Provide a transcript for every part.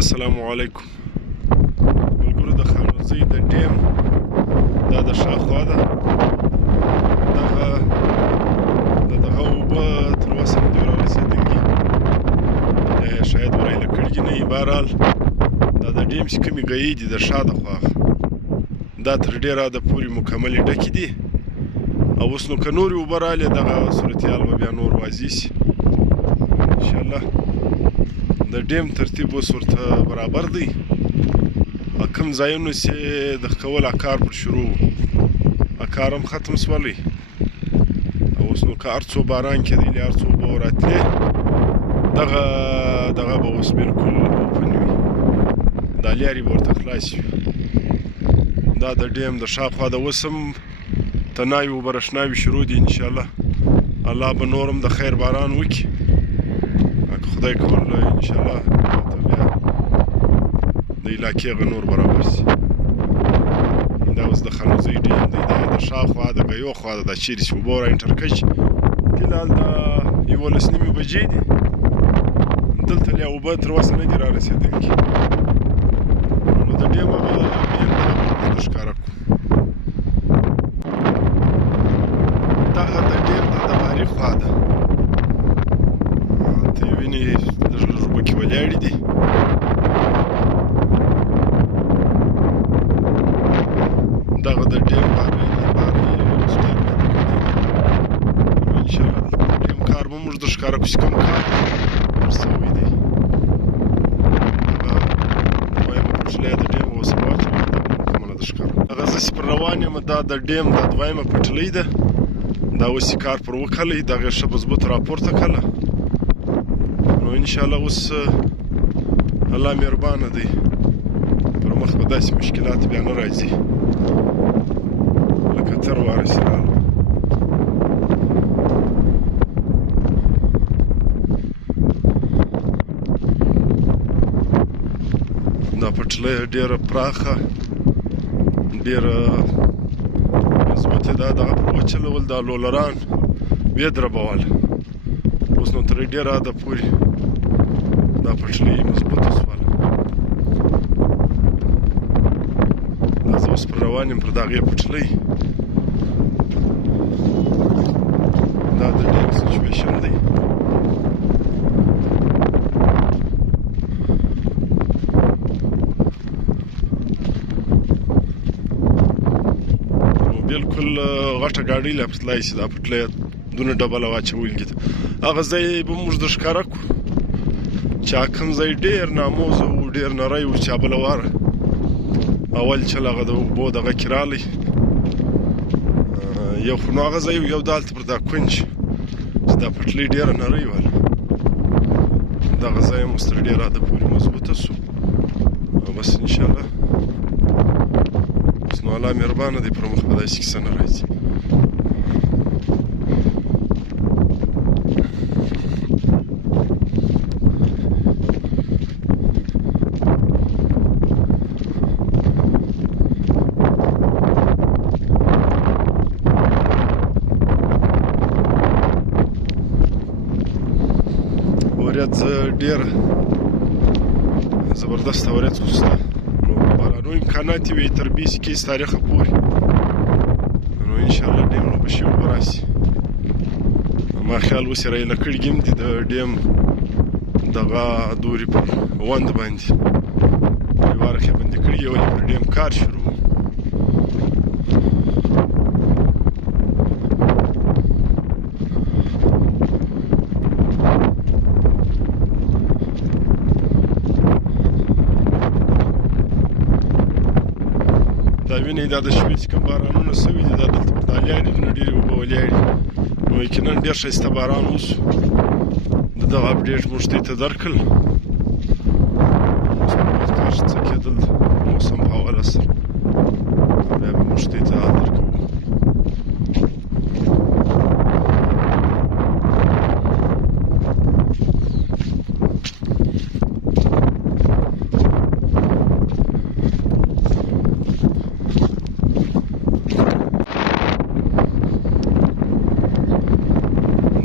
السلام علیکم ملګرو. د خانوزۍ د ډیم دا د شاوخوا ده. دغه اوبه تر اوسه نه دي رارسېدلي، شاید ورایله کړي نه وي. بهرحال دا د ډیم چې کومې ګیې دي د شا د خوا دا تر ډېره حده پورې مکملې ډکې دي. او اوس نو که نورې اوبه رالې دغه صورتحال به بیا نور واضح شي انشاءالله. د ډیم ترتیب اوس ورته برابر دی. کوم ځایونو چې د ښه کول کار پر شروع و، کار هم ختم شولی. اوس نو که هر څو باران کېدلی، هر څو اوبه وراتلې، دغه به اوس بلکل اوپن وي، دا لیارې به ورته خلاصې وي. دا د ډیم د شاوخوا د اوس هم تناوي اوبه رشناوي شروع دي انشاءالله. الله به نور هم د خیر باران وکړي، خدای کول انشاءالله بیا د علاقې هغه نور برابر شي. دا اوس د خانوزۍ ډیم دی، دا د شاوخوا د ګیو خوا ده. دا چیرې چې اوبه راانټرکچ فلحال د 11:30 بجې دي. دلته لا اوبه تر اوسه نه دي رارسېدلي. نو د ډیم هغه ډېر ښکاره کړو. دغه د ډیم د باري خوا ده، ته یې وینې لږ لږ اوبه کې ولاړې دي. دغه د ډیم باري دی، انشاءالله د ډیم کار به موږ در ښکاره کړو چې کوم کار شوی دی. هغه دویمه پټلۍ د ډیم اوس واچوه، دا به مکمله در ښکاره کړو. هغه زه چې پر روان یم، دا د ډیم دا دویمه پټلۍ ده. دا اوس یې کار پر وکړی، دغه ښه مضبوط راپورته کړله. نو انشاءالله اوس الله مهربانه دی، پر مخ به داسې مشکلات بیا نه راځي لکه تېر واره چې راغله. دا پټلۍ ډېره پراخه، ډېره مضبوطه ده. دغه پر وچلول دا لولران ویې دربول. اوس نو تر ډېره حده پورې دا پټلۍ مضبوطه شوله. دا زه اوس پر روان یم پر دغې پټلۍ. دا د ډیم سچویشن دی. بلکل غټه ګاډۍ لا پرتلای شي دا پټلۍ دونه ډبله واچولي ده. هغه ځای به موږ در ښکاره کړو چې کوم ځای ډېر ناموزه و، ډېر نری و، چې بله واره اول چل هغه د اوبو دغه کې رالی یو خو نو هغه ځای و، یو دالته پر دا کونج چې دا پټلۍ ډېره نری وله، دغه ځای هم اوس تر ډېره حده پورې مضبوطه شو. بس انشاءالله اوس نو الله مهربانه دی، پر مخ به داسې کیسه نه راځي. ورېځ ډېره زبردسته ورېځ خو شته، نو بارانو امکانات وي تر 20 تاریخه پورې. نو انشاءالله ډیم نو به شي اوبه راشي. ما خیال اوس یې رایله کړي هم دي د ډیم دغه دورې پر وند باندې یو اړخ یې بندي کړي، ولې پر ډیم کار شروع. دا وینئ دا د شپې چې کوم بارانونه شوي دي، دا دلته پر دا لیارې دونه ډېرې اوبه ولاړې. نو یقینا ډېر ښایسته باران وشو. د دغه اپډېټ موږ ته درکړل. اوس به موږ کار څه کېدل د موسم په حواله سره بیا به موږ ته حال درکوو.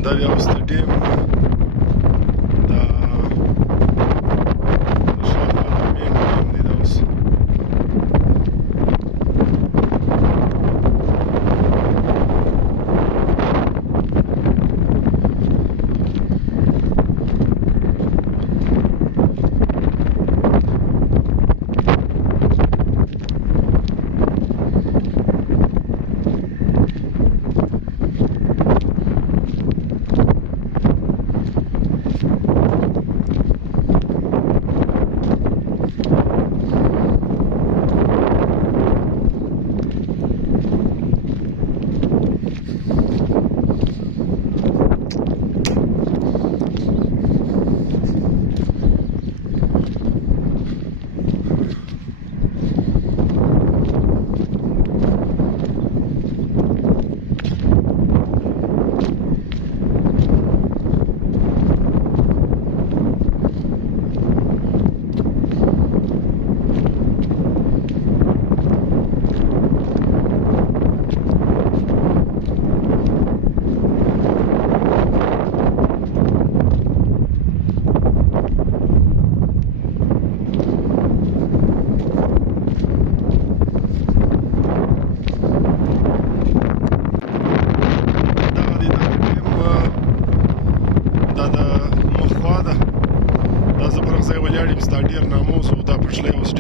دا بیا اوس د ډیم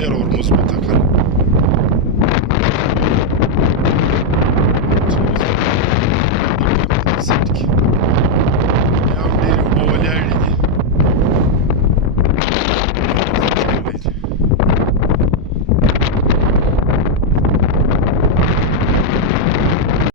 ډېر ور مضبوط